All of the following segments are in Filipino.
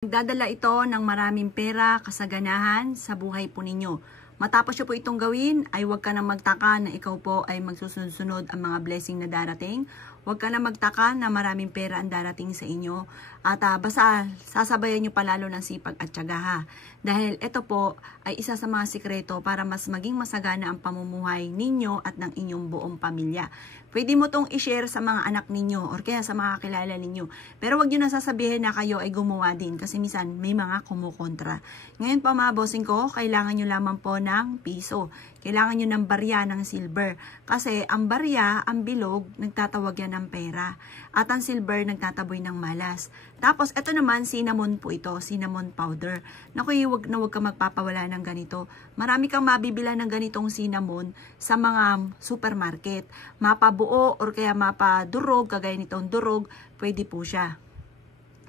Magdadala ito ng maraming pera, kasaganahan sa buhay po ninyo. Matapos nyo po itong gawin, ay huwag ka nang magtaka na ikaw po ay magsusunod-sunod ang mga blessing na darating. Huwag ka nang magtaka na maraming pera ang darating sa inyo. At basta sasabayan nyo palalo ng sipag at tiyaga ha. Dahil ito po ay isa sa mga sikreto para mas maging masagana ang pamumuhay ninyo at ng inyong buong pamilya. Pwede mo itong i-share sa mga anak ninyo or kaya sa mga kilala ninyo. Pero huwag nyo nasasabihin na kayo ay gumawa din kasi minsan may mga kumukontra. Ngayon po mga bossing ko, kailangan nyo lamang po ng piso. Kailangan nyo ng barya ng silver. Kasi ang barya, ang bilog, nagtatawag yan ng pera. At ang silver, nagtataboy ng malas. Tapos, ito naman, cinnamon po ito, cinnamon powder. Naku, huwag na huwag ka magpapawala ng ganito. Marami kang mabibila ng ganitong cinnamon sa mga supermarket. Mapabuo or kaya mapadurog, kagaya nitong durog, pwede po siya.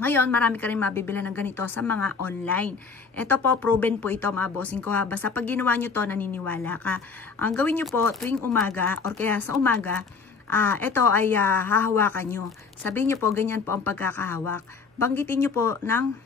Ngayon, marami ka rin mabibila ng ganito sa mga online. Ito po, proven po ito mga bossing ko ha. Basta pag ginawa nyo to, naniniwala ka. Ang gawin nyo po tuwing umaga or kaya sa umaga, ito ay hahawakan nyo. Sabihin nyo po, ganyan po ang pagkakahawak. Banggitin nyo po ng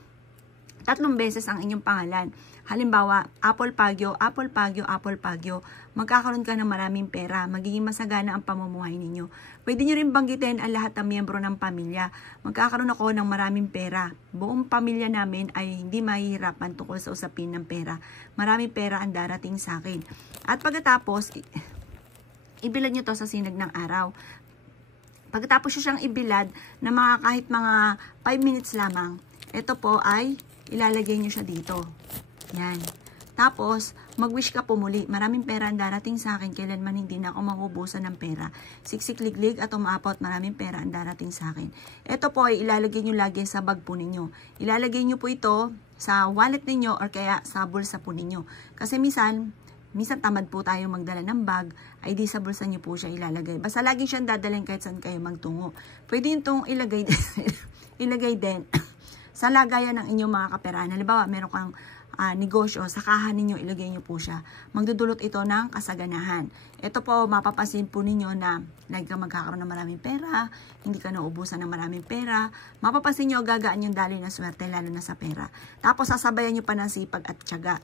3 beses ang inyong pangalan. Halimbawa, Apple Pagyo, Apple Pagyo, Apple Pagyo. Magkakaroon ka ng maraming pera. Magiging masagana ang pamumuhay ninyo. Pwede nyo rin banggitin ang lahat ng miyembro ng pamilya. Magkakaroon ako ng maraming pera. Buong pamilya namin ay hindi mahihirapan tungkol sa usapin ng pera. Maraming pera ang darating sa akin. At pagkatapos, ibilad nyo to sa sinag ng araw. Pagkatapos nyo siyang ibilad na kahit mga 5 minutes lamang, ito po ay ilalagay nyo siya dito. Yan. Tapos, mag-wish ka po muli. Maraming pera ang darating sa akin. Kailanman hindi na ako mauubusan ng pera. Siksik-liglig at umaapot. Maraming pera ang darating sa akin. Ito po ay ilalagay nyo lagi sa bag po ninyo. Ilalagay nyo po ito sa wallet ninyo or kaya sa bulsa po ninyo. Kasi minsan tamad po tayo magdala ng bag, ay di sa bulsa nyo po siya ilalagay. Basta lagi siyang dadalhin kahit saan kayo magtungo. Pwede yung itong ilagay din sa lagayan ng inyong mga kaperahan. Halimbawa, meron kang negosyo, sa kahan ninyo, ilagay nyo po siya. Magdudulot ito ng kasaganahan. Ito po, mapapasin po ninyo na lagi ka magkakaroon ng maraming pera, hindi ka nauubusan ng maraming pera. Mapapasin nyo, gagaan yung daloy na swerte, lalo na sa pera. Tapos, sasabayan nyo pa ng sipag at tiyaga.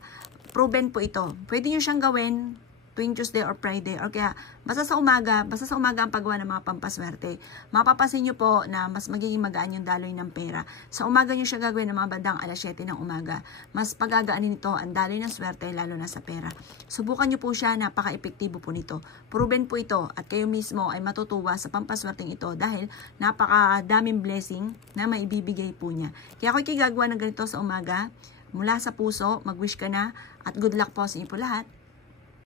Proven po ito. Pwede nyo siyang gawin tuwing Tuesday or Friday or kaya basta sa umaga ang paggawa ng mga pampaswerte. Mapapasin nyo po na mas magiging magaan yung daloy ng pera. Sa umaga nyo siya gagawin ng mga bandang alas 7 ng umaga. Mas pagagaanin nito ang daloy ng swerte lalo na sa pera. Subukan nyo po siya, napaka-epektibo po nito. Proven po ito at kayo mismo ay matutuwa sa pampaswerteng ito dahil napakadaming blessing na maibibigay po niya. Kaya ako ikigagawa ng ganito sa umaga, mula sa puso, mag-wish ka na at good luck po sa inyo po lahat.